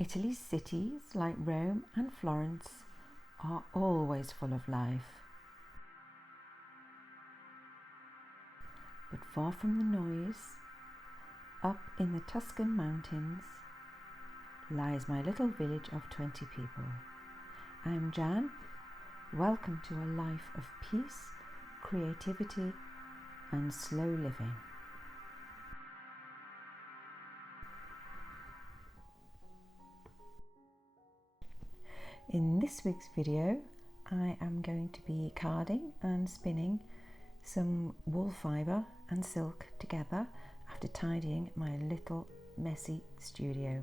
Italy's cities like Rome and Florence are always full of life. But far from the noise, up in the Tuscan mountains, lies my little village of 20 people. I'm Jan. Welcome to a life of peace, creativity, and slow living. In this week's video, I am going to be carding and spinning some wool fibre and silk together after tidying my little messy studio.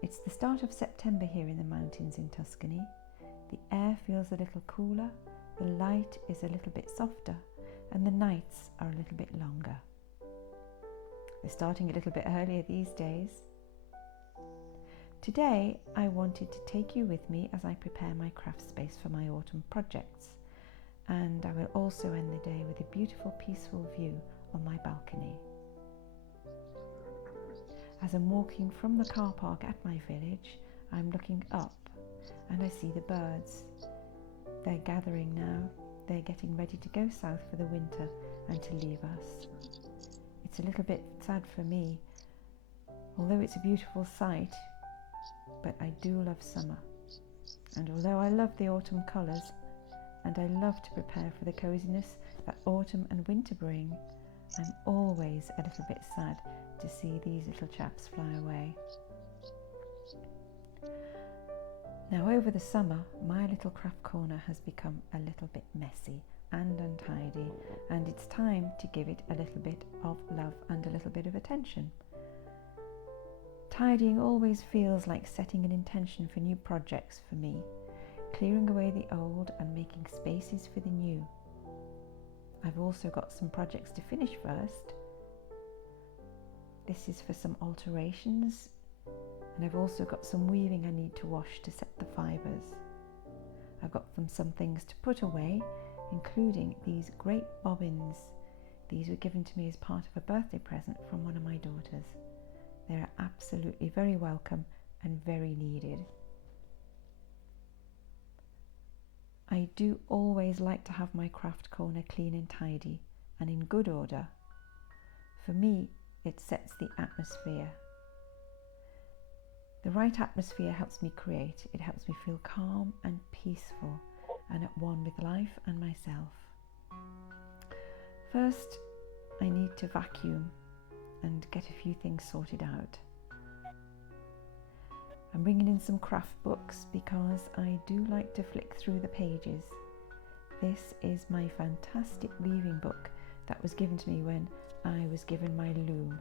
It's the start of September here in the mountains in Tuscany. The air feels a little cooler, the light is a little bit softer, and the nights are a little bit longer. They're starting a little bit earlier these days. Today I wanted to take you with me as I prepare my craft space for my autumn projects, and I will also end the day with a beautiful peaceful view on my balcony. As I'm walking from the car park at my village, I'm looking up and I see the birds. They're gathering now. They're getting ready to go south for the winter and to leave us. It's a little bit sad for me, although it's a beautiful sight, but I do love summer. And although I love the autumn colours and I love to prepare for the coziness that autumn and winter bring, I'm always a little bit sad to see these little chaps fly away. Now over the summer, my little craft corner has become a little bit messy and untidy, and it's time to give it a little bit of love and a little bit of attention. Tidying always feels like setting an intention for new projects for me, clearing away the old and making spaces for the new. I've also got some projects to finish first. This is for some alterations, and I've also got some weaving I need to wash to set the fibres. I've got some things to put away, including these great bobbins. These were given to me as part of a birthday present from one of my daughters. They're absolutely very welcome and very needed. I do always like to have my craft corner clean and tidy and in good order. For me, it sets the atmosphere. The right atmosphere helps me create. It helps me feel calm and peaceful and at one with life and myself. First, I need to vacuum and get a few things sorted out. I'm bringing in some craft books because I do like to flick through the pages. This is my fantastic weaving book that was given to me when I was given my loom.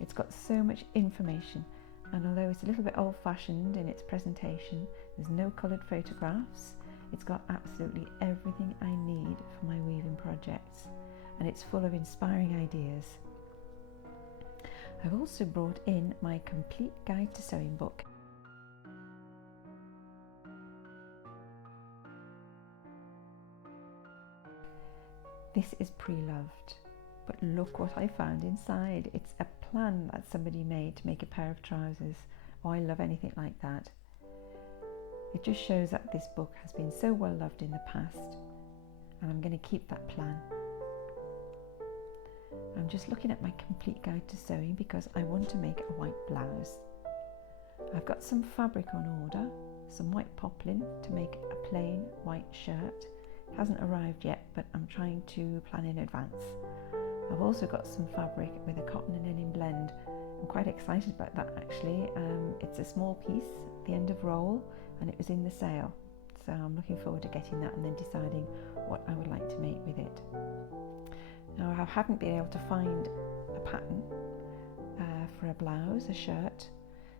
It's got so much information, and although it's a little bit old-fashioned in its presentation, there's no coloured photographs. It's got absolutely everything I need for my weaving projects, and it's full of inspiring ideas. I've also brought in my complete guide to sewing book. This is pre-loved, but look what I found inside. It's a plan that somebody made to make a pair of trousers. Oh, I love anything like that. It just shows that this book has been so well loved in the past, and I'm going to keep that plan. I'm just looking at my complete guide to sewing because I want to make a white blouse. I've got some fabric on order, some white poplin to make a plain white shirt. It hasn't arrived yet, but I'm trying to plan in advance. I've also got some fabric with a cotton and linen blend. I'm quite excited about that actually. It's a small piece at the end of roll and it was in the sale. So I'm looking forward to getting that and then deciding what I would like to make with it. Now I haven't been able to find a pattern for a blouse, a shirt,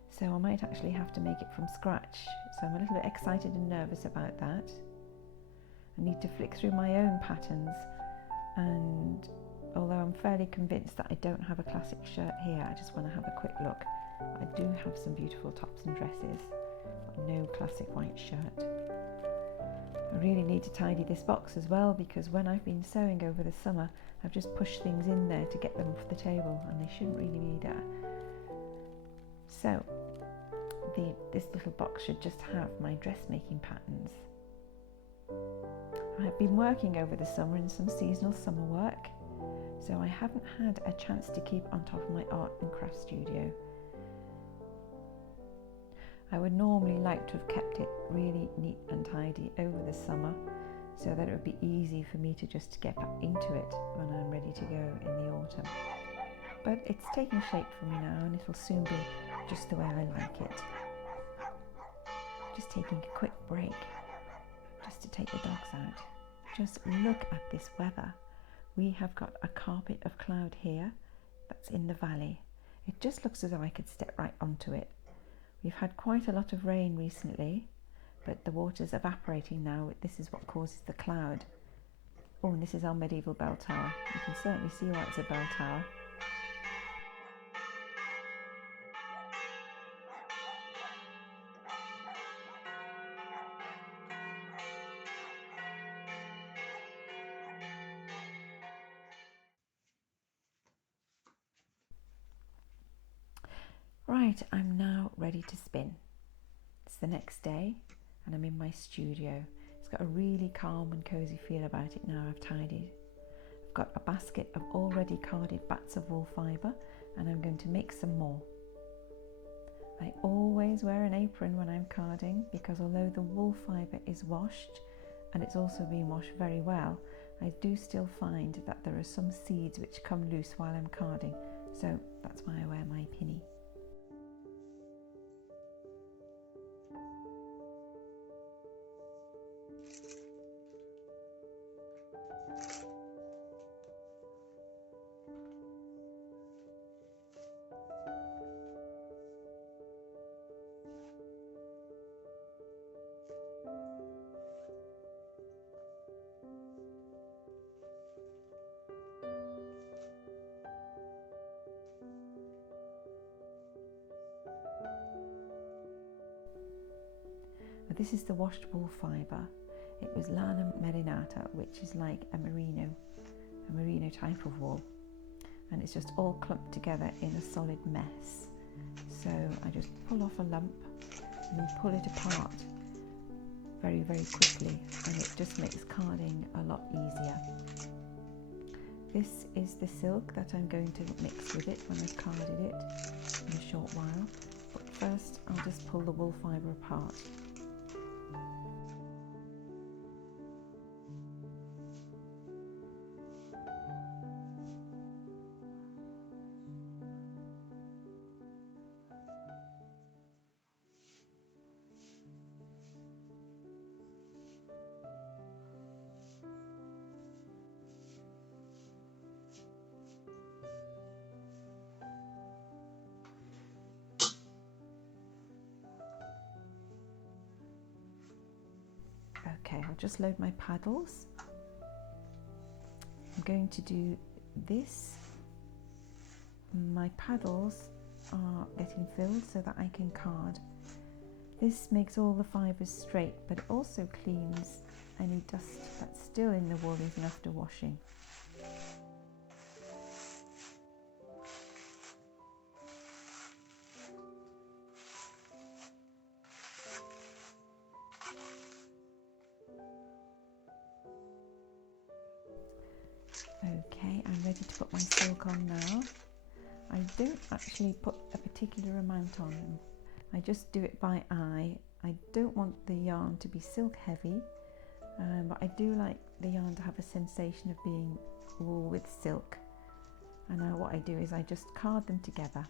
so I might actually have to make it from scratch. So I'm a little bit excited and nervous about that. I need to flick through my own patterns, and although I'm fairly convinced that I don't have a classic shirt here, I just want to have a quick look. I do have some beautiful tops and dresses, but no classic white shirt. really need to tidy this box as well, because when I've been sewing over the summer, I've just pushed things in there to get them off the table, and they shouldn't really be there. So this little box should just have my dressmaking patterns. I have been working over the summer in some seasonal summer work, so I haven't had a chance to keep on top of my art and craft studio. I would normally like to have kept it really neat and tidy over the summer, so that it would be easy for me to just get back into it when I'm ready to go in the autumn. But it's taking shape for me now, and it'll soon be just the way I like it. Just taking a quick break just to take the dogs out. Just look at this weather. We have got a carpet of cloud here that's in the valley. It just looks as though I could step right onto it. We've had quite a lot of rain recently, but the water's evaporating now. This is what causes the cloud. Oh, and this is our medieval bell tower. You can certainly see why it's a bell tower. Right, I'm now ready to spin. It's the next day and I'm in my studio. It's got a really calm and cosy feel about it now I've tidied. I've got a basket of already carded bats of wool fibre, and I'm going to make some more. I always wear an apron when I'm carding, because although the wool fibre is washed, and it's also been washed very well, I do still find that there are some seeds which come loose while I'm carding, so that's why I wear my pinny. This is the washed wool fibre. It was lana marinata, which is like a merino type of wool, and it's just all clumped together in a solid mess. So I just pull off a lump and then pull it apart very, very quickly, and it just makes carding a lot easier. This is the silk that I'm going to mix with it when I've carded it in a short while, but first I'll just pull the wool fibre apart. Okay, I'll just load my paddles. I'm going to do this. My paddles are getting filled so that I can card. This makes all the fibres straight, but it also cleans any dust that's still in the wool even after washing. Okay, I'm ready to put my silk on now. I don't actually put a particular amount on. I just do it by eye. I don't want the yarn to be silk heavy, but I do like the yarn to have a sensation of being wool with silk. And now what I do is I just card them together.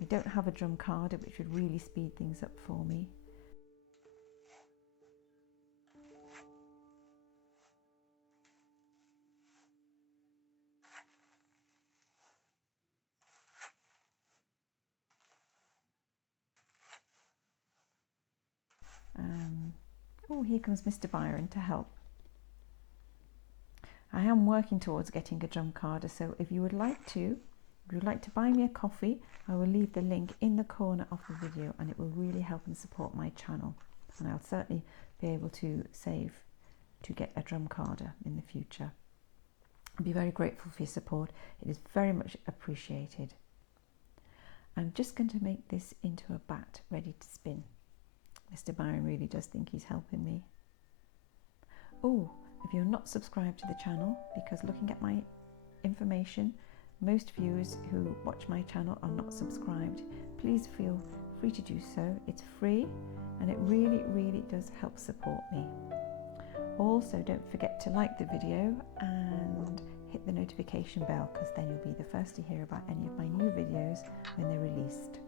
I don't have a drum carder, which would really speed things up for me. Oh, here comes Mr. Byron to help. I am working towards getting a drum carder, so if you would like to buy me a coffee, I will leave the link in the corner of the video, and it will really help and support my channel. And I'll certainly be able to save to get a drum carder in the future. I'd be very grateful for your support. It is very much appreciated. I'm just going to make this into a bat ready to spin. Mr. Byron really does think he's helping me. Oh, if you're not subscribed to the channel, because looking at my information, most viewers who watch my channel are not subscribed, please feel free to do so. It's free and it really does help support me. Also, don't forget to like the video and hit the notification bell, because then you'll be the first to hear about any of my new videos when they're released.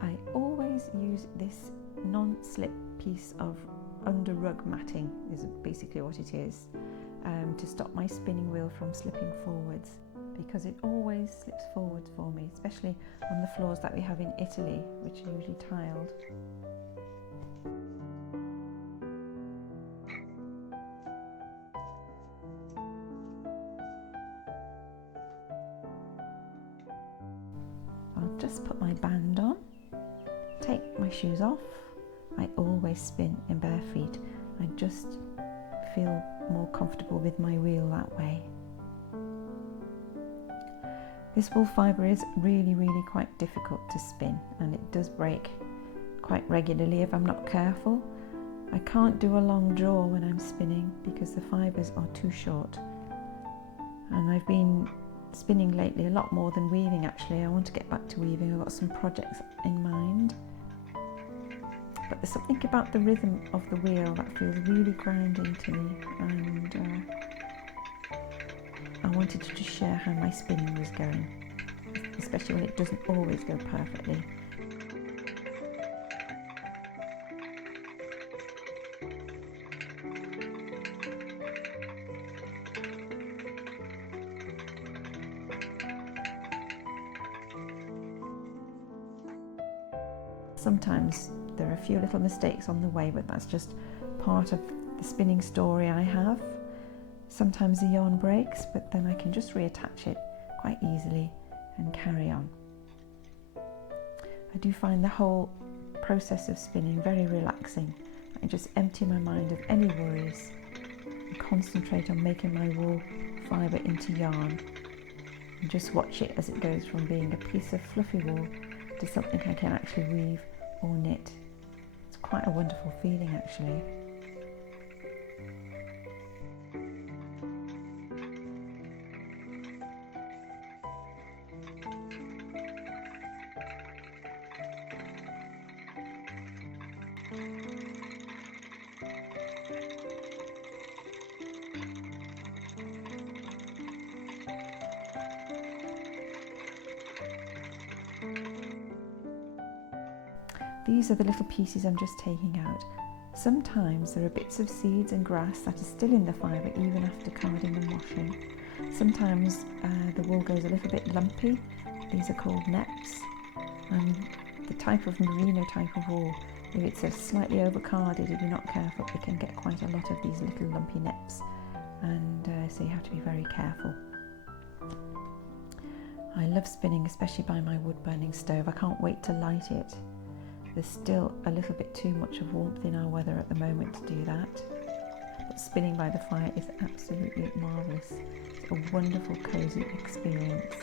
I always use this non-slip piece of under rug matting, is basically what it is, to stop my spinning wheel from slipping forwards, because it always slips forwards for me, especially on the floors that we have in Italy, which are usually tiled. I'll just put my band on, take my shoes off. I always spin in bare feet. I just feel more comfortable with my wheel that way. This wool fibre is really quite difficult to spin, and it does break quite regularly if I'm not careful. I can't do a long draw when I'm spinning because the fibres are too short, and I've been spinning lately a lot more than weaving actually. I want to get back to weaving. I've got some projects in mind, but there's something about the rhythm of the wheel that feels really grounding to me, and I wanted to just share how my spinning was going, especially when it doesn't always go perfectly. Sometimes there are a few little mistakes on the way, but that's just part of the spinning story I have. Sometimes the yarn breaks, but then I can just reattach it quite easily and carry on. I do find the whole process of spinning very relaxing. I just empty my mind of any worries and concentrate on making my wool fibre into yarn, and just watch it as it goes from being a piece of fluffy wool to something I can actually weave or knit. It's quite a wonderful feeling actually. These are the little pieces I'm just taking out. Sometimes there are bits of seeds and grass that are still in the fibre even after carding and washing. Sometimes the wool goes a little bit lumpy. These are called neps. And the type of merino type of wool, if it's a slightly over carded, if you're not careful, it can get quite a lot of these little lumpy neps, and so you have to be very careful. I love spinning, especially by my wood burning stove. I can't wait to light it. There's still a little bit too much of warmth in our weather at the moment to do that, but spinning by the fire is absolutely marvellous. It's a wonderful, cosy experience.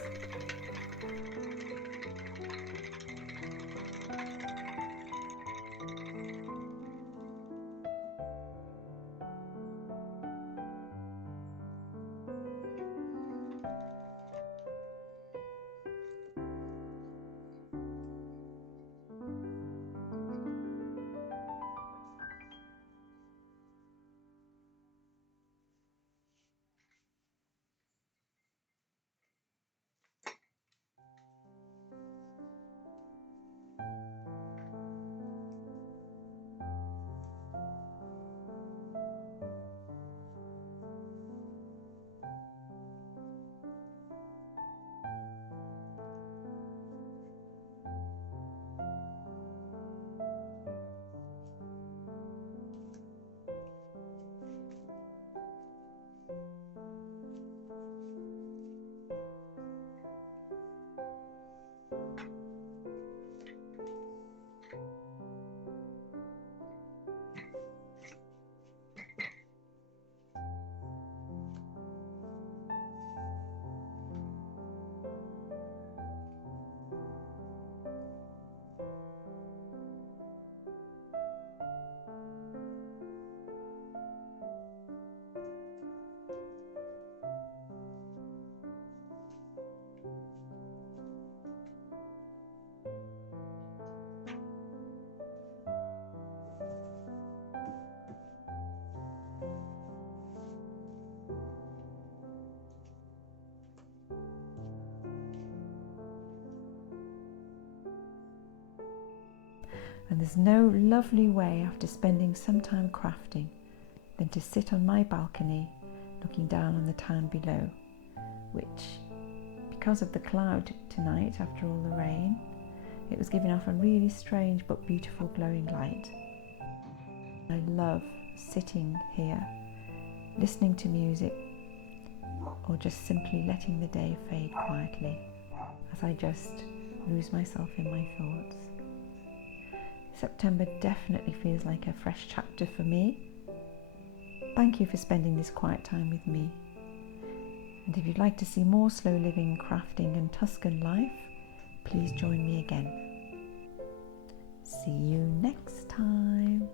And there's no lovely way after spending some time crafting than to sit on my balcony looking down on the town below, which, because of the cloud tonight after all the rain, it was giving off a really strange but beautiful glowing light. I love sitting here, listening to music, or just simply letting the day fade quietly as I just lose myself in my thoughts. September definitely feels like a fresh chapter for me. Thank you for spending this quiet time with me. And if you'd like to see more slow living, crafting and Tuscan life, please join me again. See you next time.